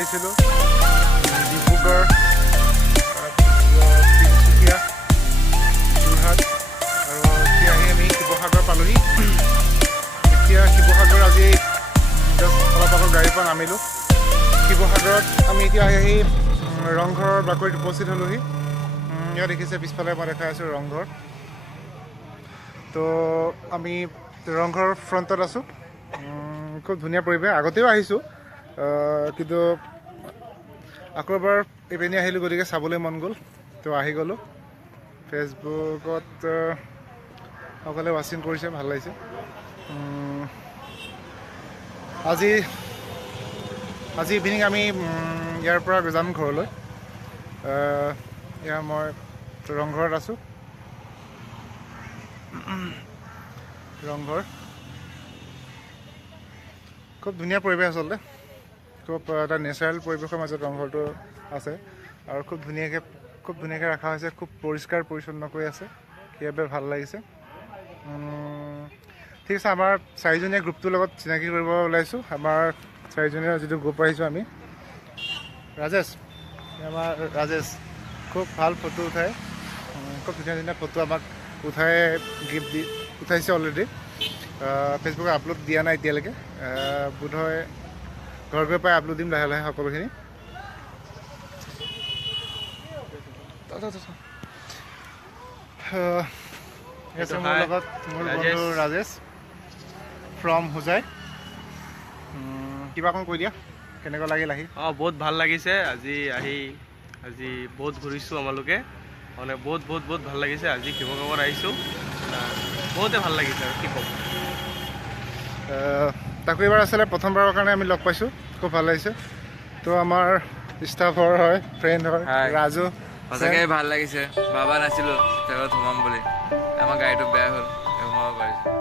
আহিছিলোঁ ডিব্ৰুগড়, তিনিচুকীয়া, যোৰহাট আৰু এতিয়া আহি আমি শিৱসাগৰ পালোঁহি। এতিয়া শিৱসাগৰ আজি জাষ্ট অলপ আগত গাড়ীৰ পৰা নামিলোঁ। শিৱসাগৰত আমি এতিয়া আহি ৰংঘৰৰ বাকৰিত উপস্থিত হ'লোঁহি। ইয়াত দেখিছে পিছফালে মই দেখাই আছোঁ ৰংঘৰ। তো আমি ৰংঘৰৰ ফ্ৰণ্টত আছোঁ। খুব ধুনীয়া পৰিৱেশ, আগতেও আহিছোঁ কিন্তু আকৌ এবাৰ ইপিনে আহিলোঁ, গতিকে চাবলৈ মন গ'ল, তো আহি গ'লোঁ। ফেচবুকত সকলোৱে ৱাচিং কৰিছে, ভাল লাগিছে। আজি ইভিনিং আমি ইয়াৰ পৰা যাম ঘৰলৈ। এয়া মই ৰংঘৰত আছোঁ। ৰংঘৰ খুব ধুনীয়া পৰিৱেশ, আচলতে খুব এটা নেচাৰেল পৰিৱেশৰ মাজত ৰংঘৰটো আছে আৰু খুব ধুনীয়াকৈ ৰখা হৈছে, খুব পৰিষ্কাৰ পৰিচ্ছন্নকৈ আছে, সেইবাবে ভাল লাগিছে। ঠিক আছে, আমাৰ 4জনীয়া গ্ৰুপটোৰ লগত চিনাকি কৰিব ওলাইছোঁ। আমাৰ 4জনীয়া যিটো গ্ৰুপ আহিছোঁ আমি, ৰাজেশ, আমাৰ ৰাজেশ খুব ভাল ফটো উঠায়, খুব ধুনীয়া ফটো আমাক উঠাই গিফ্ট উঠাইছে অলৰেডি। ফেচবুকত আপলোড দিয়া নাই এতিয়ালৈকে, বোধহয় ঘৰ গৈ পাই আপলোড দিম লাহে লাহে সকলোখিনি। মোৰ লগত মোৰ বন্ধু ৰাজেশ ফ্ৰম হোজাই। কিবা অকণ কৈ দিয়া, কেনেকুৱা লাগিল আহি? বহুত ভাল লাগিছে আজি বহুত ঘূৰিছোঁ আমালোকে, মানে বহুত ভাল লাগিছে। আজি শিৱসাগৰত আহিছোঁ, বহুতে ভাল লাগিছে আৰু কি ক'ম। তাকো এইবাৰ আচলতে প্ৰথমবাৰৰ কাৰণে আমি লগ পাইছোঁ, খুব ভাল লাগিছে। তো আমাৰ ষ্টাফৰ হয়, ফ্ৰেণ্ড হয় ৰাজু। সঁচাকৈ ভাল লাগিছে, ভাবা নাছিলোঁ ট্ৰেভেলত সোমাম বুলি। আমাৰ গাড়ীটো বেয়া হ'ল, সোমাব পাৰিছোঁ।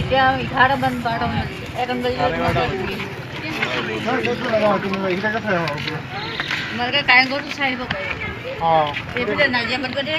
এতিয়া 11 12 এখন তোমালোকে কাৰেংঘৰটো চাই আহিব পাৰিবা এইপিনে নাজিৰা মাৰ্কেটে